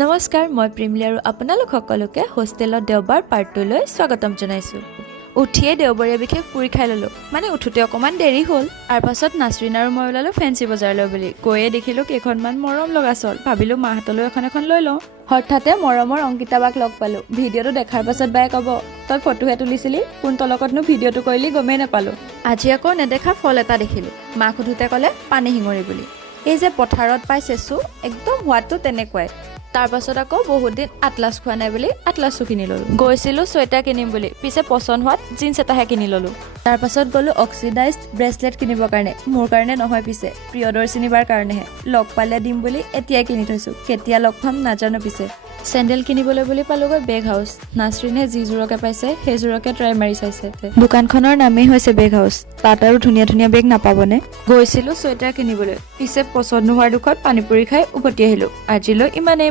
নমস্কাৰ মই প্ৰিমলি আৰু আপোনালোক সকলোকে হোষ্টেলত দেওবাৰ পাৰ্ট 2 লৈ স্বাগতম জনাইছো। উঠিয়ে দেওবৰীয়া বিশেষ পুৰি খাই ললো, মানে উঠোতে অকমান দেৰি হ'ল। তাৰ পাছত নাছৰিন আৰু মই ওলালো ফেঞ্চি বজাৰলৈ বুলি। গৈয়ে দেখিলো কেইখনমান মৰম লগা চল, ভাবিলো মাহঁতলৈ এখন লৈ লওঁ। হঠাতে মৰমৰ অংকিতা বাক লগ পালো। ভিডিঅ'টো দেখাৰ পাছত বায়ে ক'ব, তই ফটোহে তুলিছিলি, কোনটো লগতনো ভিডিঅ'টো কৰিলি গমেই নাপালো। আজি আকৌ নেদেখা ফল এটা দেখিলো। মাক সোধোতে ক'লে পানী শিঙৰি বুলি। এই যে পথাৰত পাই চেচু, একদম সোৱাদটো তেনেকুৱাই। তাৰ পাছত আকৌ বহুত দিন আটলাছ খোৱা নাই বুলি আটলাছো কিনি ললো। গৈছিলো চুৱেটাৰ কিনিম বুলি, পিছে পচন্দ হোৱাত জিন্স এটাহে কিনি ললো। তাৰ পাছত গলো অক্সিডাইজড ব্ৰেচলেট কিনিবৰ কাৰণে। মোৰ কাৰণে নহয়, পিছে প্ৰিয়দৰ্শিনী বাৰ কাৰণেহে। লগ পালে দিম বুলি এতিয়াই কিনি থৈছো, কেতিয়া লগ পাম নাজানো। পিছে চেণ্ডেল কিনিবলৈ বুলি পালোগৈ বেগ হাউচ। নাছৰিনে যি যোৰকে পাইছে সেইযোৰকে ট্ৰাই মাৰি চাইছে। দোকানখনৰ নামেই হৈছে বেগ হাউচ। তাত আৰু ধুনীয়া ধুনীয়া বেগ নাপাবনে? গৈছিলো চুৱেটাৰ কিনিবলৈ, পিছে পচন্দ নোহোৱাৰ দুখত পানীপুৰি খাই উভতি আহিলো। আজিলৈ ইমানেই।